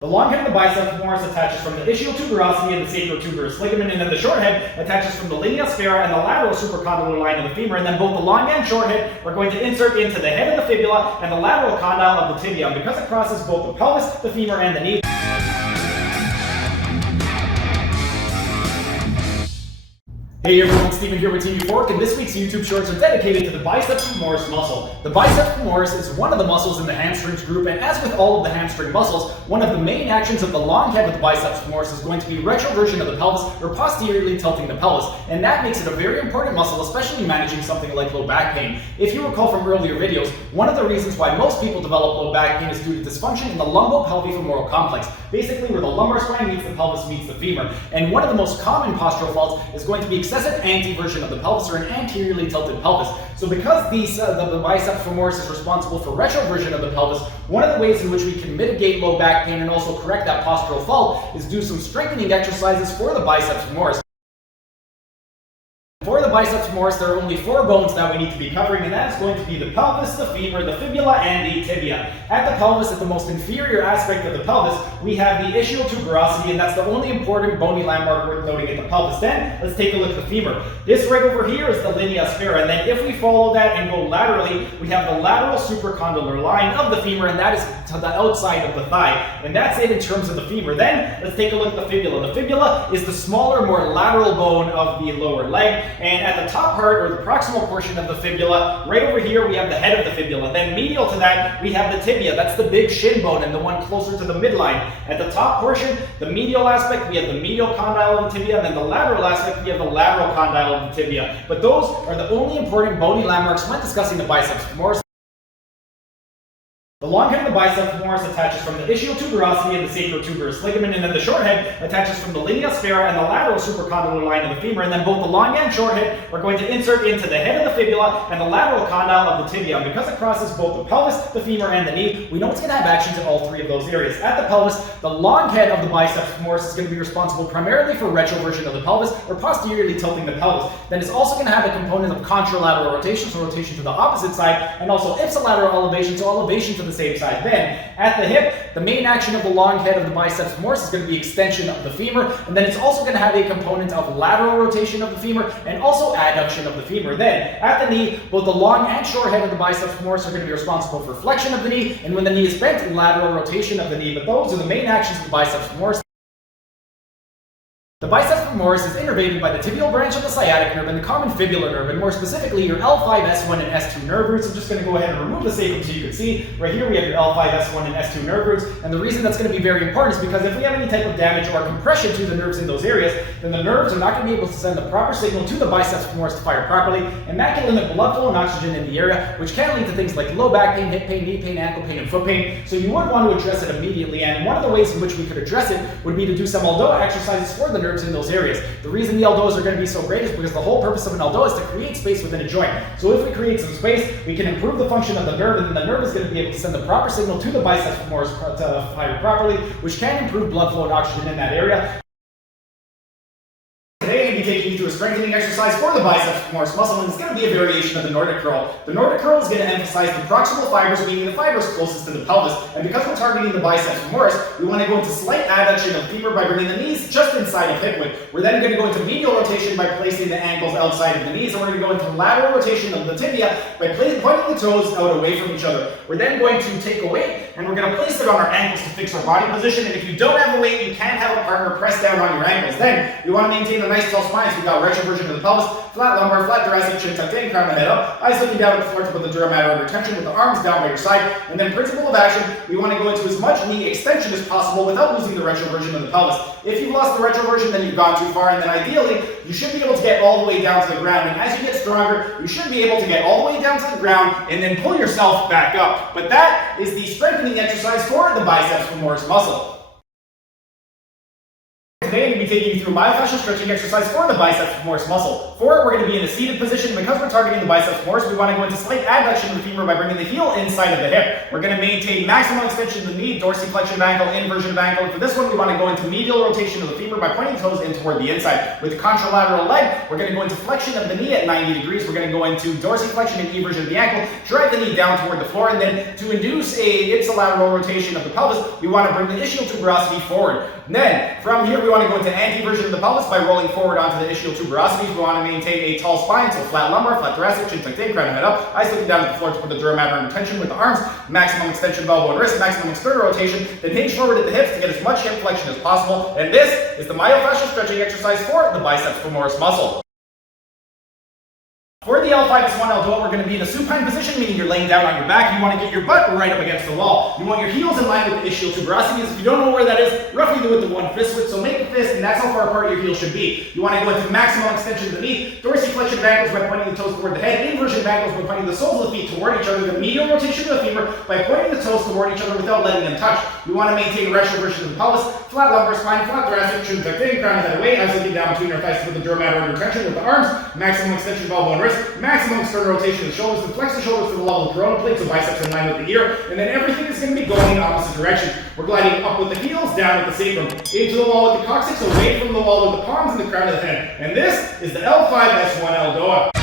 The long head of the biceps femoris attaches from the ischial tuberosity and the sacrotuberous ligament, and then the short head attaches from the linea aspera and the lateral supracondylar line of the femur, and then both the long and short head are going to insert into the head of the fibula and the lateral condyle of the tibia. And because it crosses both the pelvis, the femur, and the knee. Hey everyone, Stephen here with TV Fork, and this week's YouTube shorts are dedicated to the biceps femoris muscle. The biceps femoris is one of the muscles in the hamstrings group, and as with all of the hamstring muscles, one of the main actions of the long head of the biceps femoris is going to be retroversion of the pelvis, or posteriorly tilting the pelvis, and that makes it a very important muscle, especially managing something like low back pain. If you recall from earlier videos, one of the reasons why most people develop low back pain is due to dysfunction in the lumbopelvifemoral complex, basically where the lumbar spine meets the pelvis meets the femur, and one of the most common postural faults is going to be excessive anteversion of the pelvis, or an anteriorly tilted pelvis. So because the biceps femoris is responsible for retroversion of the pelvis, one of the ways in which we can mitigate low back pain and also correct that postural fault is do some strengthening exercises for the biceps femoris. For the biceps femoris, there are only 4 bones that we need to be covering, and that is going to be the pelvis, the femur, the fibula, and the tibia. At the pelvis, at the most inferior aspect of the pelvis, we have the ischial tuberosity, and that's the only important bony landmark worth noting at the pelvis. Then, let's take a look at the femur. This right over here is the linea aspera, and then if we follow that and go laterally, we have the lateral supracondylar line of the femur, and that is to the outside of the thigh. And that's it in terms of the femur. Then, let's take a look at the fibula. The fibula is the smaller, more lateral bone of the lower leg. And at the top part, or the proximal portion of the fibula, right over here we have the head of the fibula. Then medial to that, we have the tibia. That's the big shin bone and the one closer to the midline. At the top portion, the medial aspect, we have the medial condyle of the tibia, and then the lateral aspect, we have the lateral condyle of the tibia. But those are the only important bony landmarks when discussing the biceps femoris. The long head of the biceps femoris attaches from the ischial tuberosity and the sacrotuberous ligament, and then the short head attaches from the linea aspera and the lateral supracondylar line of the femur, and then both the long and short head are going to insert into the head of the fibula and the lateral condyle of the tibia. And because it crosses both the pelvis, the femur, and the knee, we know it's going to have actions in all 3 of those areas. At the pelvis, the long head of the biceps femoris is going to be responsible primarily for retroversion of the pelvis, or posteriorly tilting the pelvis. Then it's also going to have a component of contralateral rotation, so rotation to the opposite side, and also ipsilateral elevation, so elevation to the same side. Then, at the hip, the main action of the long head of the biceps femoris is going to be extension of the femur, and then it's also going to have a component of lateral rotation of the femur and also adduction of the femur. Then, at the knee, both the long and short head of the biceps femoris are going to be responsible for flexion of the knee, and when the knee is bent, lateral rotation of the knee. But those are the main actions of the biceps femoris. The biceps femoris is innervated by the tibial branch of the sciatic nerve and the common fibular nerve, and more specifically your L5, S1, and S2 nerve roots. I'm just going to go ahead and remove the sacrum so you can see. Right here we have your L5, S1, and S2 nerve roots, and the reason that's going to be very important is because if we have any type of damage or compression to the nerves in those areas, then the nerves are not going to be able to send the proper signal to the biceps femoris to fire properly, and that can limit blood flow and oxygen in the area, which can lead to things like low back pain, hip pain, knee pain, ankle pain, and foot pain. So you would want to address it immediately, and one of the ways in which we could address it would be to do some ELDOA exercises for the nerves in those areas. The reason the ELDOAs are going to be so great is because the whole purpose of an ELDOA is to create space within a joint. So if we create some space, we can improve the function of the nerve, and then the nerve is going to be able to send the proper signal to the biceps femoris to fire properly, which can improve blood flow and oxygen in that area. Today I'm going to be taking you through a strengthening exercise for the biceps femoris muscle, and it's going to be a variation of the Nordic curl. The Nordic curl is going to emphasize the proximal fibers, meaning the fibers closest to the pelvis, and because we're targeting the biceps femoris, we want to go into slight adduction of the femur by bringing the knees just inside of hip width. We're then going to go into medial rotation by placing the ankles outside of the knees, and we're going to go into lateral rotation of the tibia by pointing the toes out away from each other. We're then going to take a weight, and we're going to place it on our ankles to fix our body position, and if you don't have a weight, you can have a partner press down on your ankles. Then, you want to maintain a nice tall spine, so we've got retroversion of the pelvis, flat lumbar, flat thoracic, chin tucked in, crown the head up, eyes looking down at the floor to put the dura mater under tension with the arms down by your side, and then principle of action, we want to go into as much knee extension as possible without losing the retroversion of the pelvis. If you've lost the retroversion, then you've gone too far, and then ideally, you should be able to get all the way down to the ground, and as you get stronger, you should be able to get all the way down to the ground and then pull yourself back up. But that is the strengthening exercise for the biceps femoris muscle. Today I'm going to be taking you through myofascial stretching exercise for the biceps femoris muscle. For it, we're going to be in a seated position. Because we're targeting the biceps femoris, we want to go into slight adduction of the femur by bringing the heel inside of the hip. We're going to maintain maximum extension of the knee, dorsiflexion of ankle, inversion of ankle. And for this one, we want to go into medial rotation of the femur by pointing the toes in toward the inside. With the contralateral leg, we're going to go into flexion of the knee at 90 degrees. We're going to go into dorsiflexion and eversion of the ankle, drive the knee down toward the floor, and then to induce a ipsilateral rotation of the pelvis, we want to bring the ischial tuberosity forward. And then, from here, we want to go into anteversion of the pelvis by rolling forward onto the ischial tuberosities. We want to maintain a tall spine, so flat lumbar, flat thoracic, chin tucked in, crown and head up, eyes looking down at the floor to put the dura mater under tension with the arms, maximum extension of elbow and wrist, maximum external rotation, then hinge forward at the hips to get as much hip flexion as possible. And this is the myofascial stretching exercise for the biceps femoris muscle. For the L5S1 ELDOA, we're going to be in a supine position, meaning you're laying down on your back. You want to get your butt right up against the wall. You want your heels in line with the ischial tuberosities. If you don't know where that is, roughly the width of one fist width. So make a fist, and that's how far apart your heels should be. You want to go into maximum extension of the knee, dorsiflexion of ankles by pointing the toes toward the head, inversion of ankles by pointing the soles of the feet toward each other, the medial rotation of the femur by pointing the toes toward each other without letting them touch. We want to maintain retroversion of the pelvis, flat lumbar spine, flat thoracic, chin tucked in, crown and head away, eyes looking down between our thighs to put the dura mater under tension with the arms, maximum extension of elbow and wrist, maximum external rotation of the shoulders, and flex the shoulders to the level of the coronal plate, so biceps in line with the ear, and then everything is going to be going in opposite direction. We're gliding up with the heels, down with the sacrum, into the wall with the coccyx, away from the wall with the palms and the crown of the head. And this is the L5S1 ELDOA.